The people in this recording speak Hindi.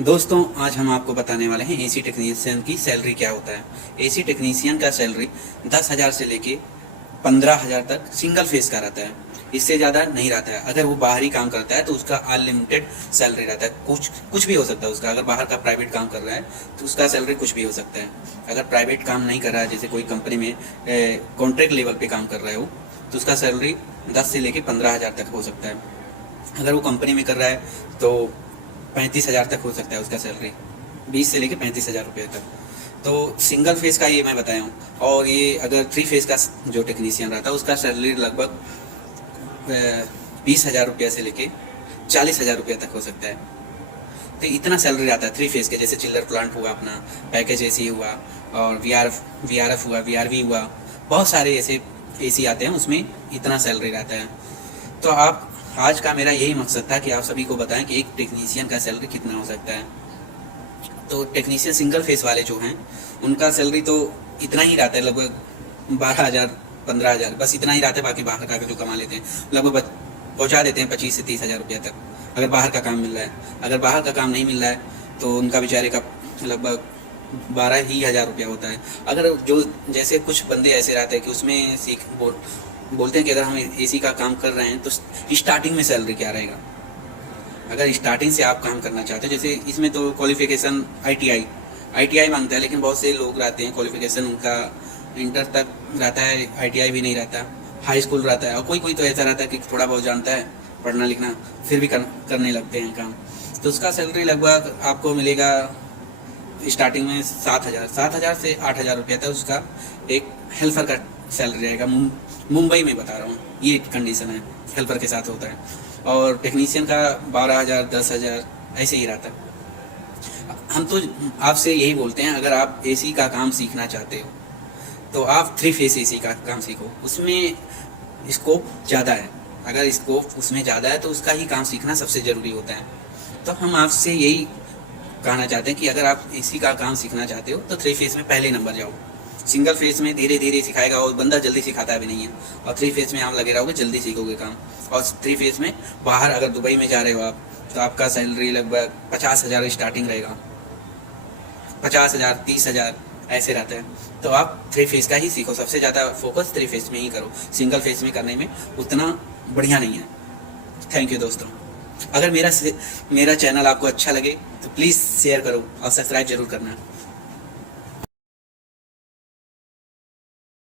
दोस्तों आज हम आपको बताने वाले हैं एसी टेक्नीशियन की सैलरी क्या होता है। एसी टेक्नीशियन का सैलरी 10,000 से लेके 15,000 तक सिंगल फेस का रहता है। इससे ज़्यादा नहीं रहता है। अगर वो बाहरी काम करता है तो उसका अनलिमिटेड सैलरी रहता है। कुछ भी हो सकता है उसका। अगर बाहर का प्राइवेट काम कर रहा है तो उसका सैलरी कुछ भी हो सकता है। अगर प्राइवेट काम नहीं कर रहा है, जैसे कोई कंपनी में कॉन्ट्रैक्ट लेवल पे काम कर रहा है वो, तो उसका सैलरी 10 से लेके 15,000 तक हो सकता है। अगर वो कंपनी में कर रहा है तो 35,000 तक हो सकता है उसका सैलरी, 20 से लेके 35,000 रुपये तक। तो सिंगल फेस का ये मैं बताया हूँ। और ये अगर 3 फेस का जो टेक्नीशियन रहता है उसका सैलरी लगभग 20,000 रुपये से लेके 40,000 रुपये तक हो सकता है। तो इतना सैलरी आता है 3 फेस के। जैसे चिल्लर प्लांट हुआ, अपना पैकेज एसी हुआ, और वीआरएफ हुआ, वीआरवी हुआ, बहुत सारे ऐसे एसी आते हैं, उसमें इतना सैलरी रहता है। तो आप आज का मेरा यही मकसद था कि आप सभी को बताएं कि एक टेक्नीशियन का सैलरी कितना हो सकता है। तो टेक्नीशियन सिंगल फेस वाले जो हैं उनका सैलरी तो इतना ही रहता है, लगभग 12,000 15,000, बस इतना ही रहता है। बाकी बाहर का जो कमा लेते हैं लगभग पहुँचा देते हैं 25 से 30,000 रुपये तक, अगर बाहर का काम मिल रहा है। अगर बाहर का काम नहीं मिल रहा है तो उनका बेचारे का लगभग 12,000 रुपया होता है। अगर जो जैसे कुछ बंदे ऐसे रहते हैं कि उसमें बोलते हैं कि अगर हम एसी का काम कर रहे हैं तो स्टार्टिंग में सैलरी क्या रहेगा। अगर स्टार्टिंग से आप काम करना चाहते हैं, जैसे इसमें तो क्वालिफिकेशन आईटीआई मांगता है, लेकिन बहुत से लोग रहते हैं क्वालिफिकेशन उनका इंटर तक रहता है, आईटीआई भी नहीं रहता, हाई स्कूल रहता है। और कोई कोई तो ऐसा रहता है कि थोड़ा बहुत जानता है पढ़ना लिखना, फिर भी करने लगते हैं काम। तो उसका सैलरी लगभग आपको मिलेगा स्टार्टिंग में 7,000 से 8,000 रुपये तक उसका एक हेल्पर का सैलरी रहेगा। मुंबई में बता रहा हूँ, ये कंडीशन है, हेल्पर के साथ होता है। और टेक्नीशियन का 12,000 10,000 ऐसे ही रहता है। हम तो आपसे यही बोलते हैं, अगर आप एसी का काम सीखना चाहते हो तो आप 3 फेस एसी का काम सीखो, उसमें स्कोप ज़्यादा है। अगर स्कोप उसमें ज़्यादा है तो उसका ही काम सीखना सबसे ज़रूरी होता है। तो हम आपसे यही कहना चाहते हैं कि अगर आप एसी का काम सीखना चाहते हो तो 3 फेस में पहले नंबर जाओ। सिंगल फेस में धीरे धीरे सिखाएगा और बंदा जल्दी सिखाता भी नहीं है। और 3 फेस में आप लगे रहोगे जल्दी सीखोगे काम। और 3 फेस में बाहर अगर दुबई में जा रहे हो आप, तो आपका सैलरी लगभग 50,000 स्टार्टिंग रहेगा, 50,000 30,000 ऐसे रहते हैं। तो आप 3 फेस का ही सीखो, सबसे ज़्यादा फोकस 3 फेस में ही करो। सिंगल फेस में करने में उतना बढ़िया नहीं है। थैंक यू दोस्तों। अगर मेरा चैनल आपको अच्छा लगे तो प्लीज़ शेयर करो और सब्सक्राइब जरूर करना।